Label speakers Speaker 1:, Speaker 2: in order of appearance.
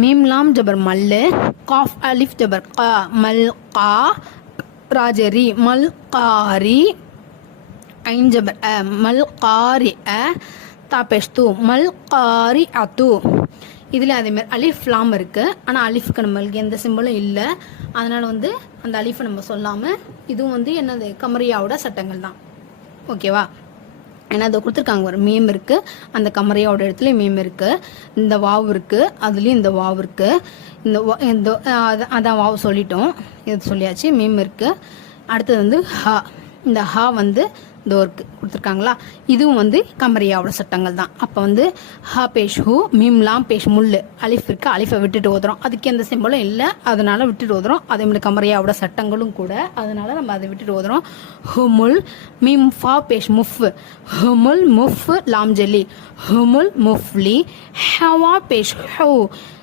Speaker 1: Meme லாம் ஜபர் மல்லு cough அலிஃப் ஜபர் கா மல் கா ராஜரி மல் காரி ஐன் ஜபர் அ மல் காரி அ தாபெஷ்து மல் காரி அத்து. இதில் அதேமாதிரி அலிஃப் லாம் இருக்குது ஆனால் அலிஃப்க்கு நம்மளுக்கு எந்த சிம்பிளும் இல்லை. அதனால் வந்து அந்த அலிஃபை நம்ம சொல்லாமல் இதுவும் வந்து என்னது கமரியாவோட சட்டங்கள் தான். ஓகேவா? ஏன்னா அதை கொடுத்துருக்காங்க ஒரு மீம் இருக்குது அந்த கமரியாவோட இடத்துல மீம் இருக்குது இந்த வாவு இருக்குது அதுலேயும் இந்த வாவு இருக்குது இந்த இந்த அதான் வாவு சொல்லிட்டோம். இது சொல்லியாச்சு மீம் இருக்குது அடுத்தது வந்து ஹா. இந்த ஹா வந்து தோர்க்கு கொடுத்துருக்காங்களா? இதுவும் வந்து கமரியாவோட சட்டங்கள் தான். அப்போ வந்து ஹா பேஷ் ஹூ மீம்லாம் பேஷ் முள்ளு. அலிஃப் இருக்கு அலிஃபை விட்டுட்டு ஓதுறோம். அதுக்கு எந்த சிம்பலும் இல்லை. அதனால விட்டுட்டு ஓதுறோம். அதே மாதிரி கமரியாவோட சட்டங்களும் கூட. அதனால நம்ம அதை விட்டுட்டு ஓதுறோம். ஹுமுல் மீம் ஃபா பேஷ் முஃப். ஹுமுல் முஃப் லாம் ஜெல்லி. ஹுமுல் முஃப்லி ஹவா பேஷ் ஹூ.